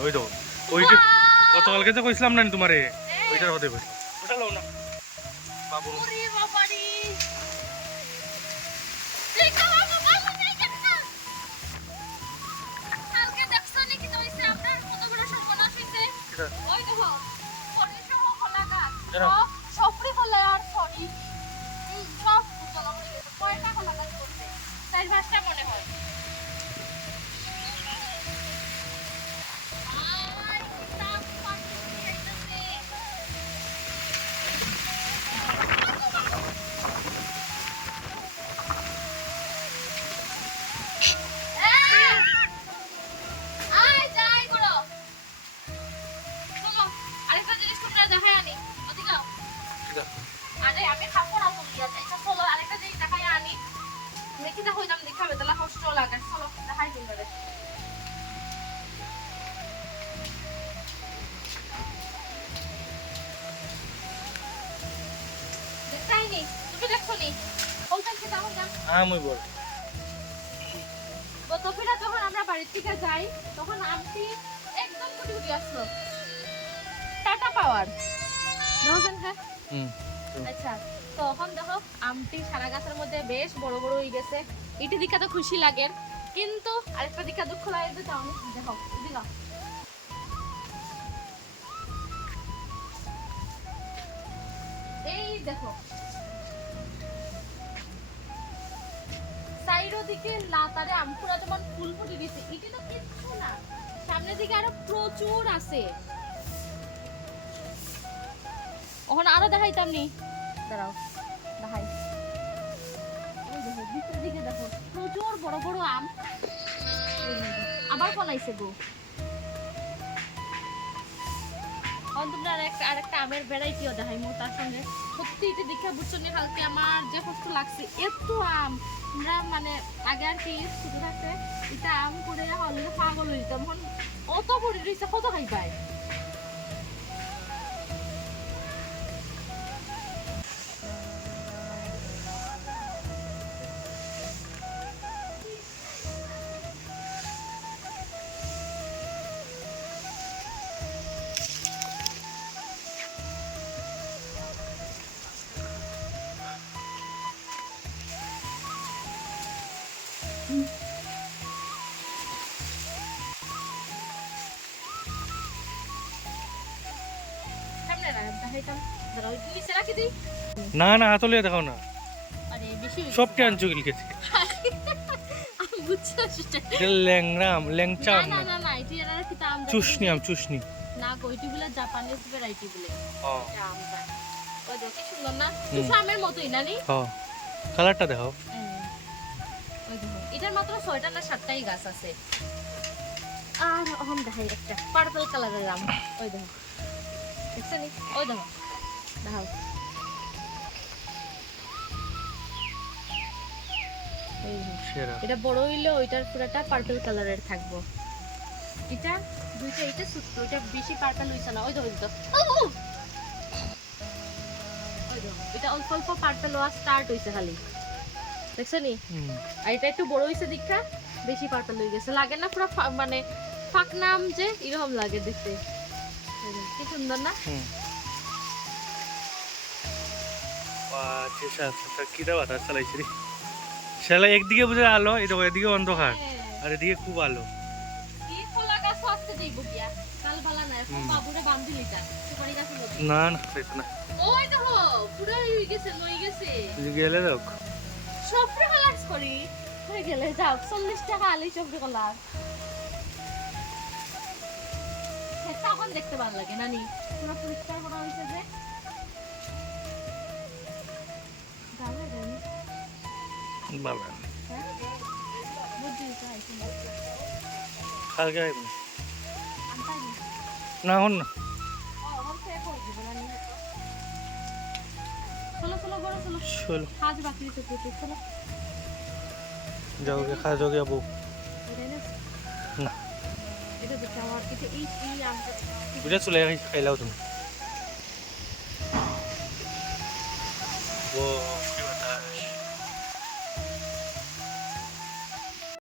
ওই তো ওইটা গতকালকে তো কইছিলাম না তোমারে ওইটার কথা কইছিলাম। ওটা লও না। বাবু। ওরে বাবারে আরেকটা দেখাই আনি। ওদিকে আরে আমি খাব না তুমি ইয়াতে। চলো, আরেকটা জিনিস দেখাই আনি। দেখি দেখো দাম দেখাবে তাহলে কষ্ট লাগে। চলো দেখাই তোমরা দেখাইনি তুমি দেখছ নি? কোনটা খেতে আমার দাম হ্যাঁ মুই বল। গতফেরা যখন আমরা বাড়ির থেকে যাই তখন আমটি একদম কুটি কুটি আসলো। টাটা পাওয়ার হ্যাঁ? আচ্ছা তখন দেখো আমটি সারা গাছের মধ্যে বেশ বড় বড় হয়ে গেছে। এটি দিকে তো খুশি লাগে। কিন্তু আরেকটা দিকে দুঃখ লাগে যে দেখো এই দেখো। সাইডো দিকে লাতারে আমপুরা যেমন ফুল ফুটে দিছে এটি তো কিচ্ছু না। সামনের দিকে আরও প্রচুর আছে। ওখানে আরও দেখাইতাম নি। দাঁড়াও, দেখাই। দেখো দিকে দেখো, প্রচুর বড় বড় আম। আবার ফলাইছে গো। এখন তোমরা আরেকটা আরেকটা আমের ভ্যারাইটিও দেখাই মো তার সঙ্গে। সত্যি এটা দেখে বুঝছ নি আমার যে কষ্ট লাগছে। এত আম। মানে আগে কি ছোট থাকতে এটা আম করে হলে পাগল হয়ে যেতাম অত রয়েছে কত খাই পায় না না হাতলে দেখাও না। আরে বেশি হয়েছে। সব কে আনছো গিলকে আমি বুঝছি সেটা এটা ল্যাংরা আম ল্যাংচা না আম না না। না না এটি এরা কি আম চুষনি আম চুষনি। না জাপানিজ ভ্যারাইটি বলে ও। আমটা দেখো সুন্দর না? মতোই না নি? কালারটা হুম। ওই দেখো। এটার মাত্র ছয়টা না সাতটাই গাছ আছে। আর অহম দেখাই একটা। পার্পল কালারের আম। ওই দেখো। দেখছ নি? ওই দেখো। দেখাও। দেখো। এটা বড় হইলে ওইটার পুরাটা পার্পল কালারের থাকব। এটা দুইটা এটা ছোট্ট ওইটা বেশি পার্পল হইছে না। ওই তো ওই তো ওই দেখো, এটা অল্প অল্প পার্পল হওয়া স্টার্ট হইছে খালি। দেখছ নি? হুম। আর এটা একটু বড় হইছে দীক্ষা বেশি পার্পল হয়ে গেছে। লাগে না পুরো ফা- মানে ফাঁকনাম যে এরকম লাগে দেখতে। কি সুন্দর না? একদিকে বুঝে আলো এই দেখো এদিকে অন্ধকার। আর এদিকে খুব আলো। না না না হইতো না। ওই দেখো পুরো হয়ে গেছে লই গেছে। যদি গেলে দেখ। সফরে কালার্স করি। হয়ে গেলে যাও চল্লিশ টাকা আলি সফরে কালার তখন দেখতে ভালো লাগে নানি? পুরো পরিষ্কার করা হয়েছে যে? হ্যাঁ? না। হন না প্রচুর চলো যাওগে খা যাওগে আবু না না এটা চলে খাইলাও তুমি ও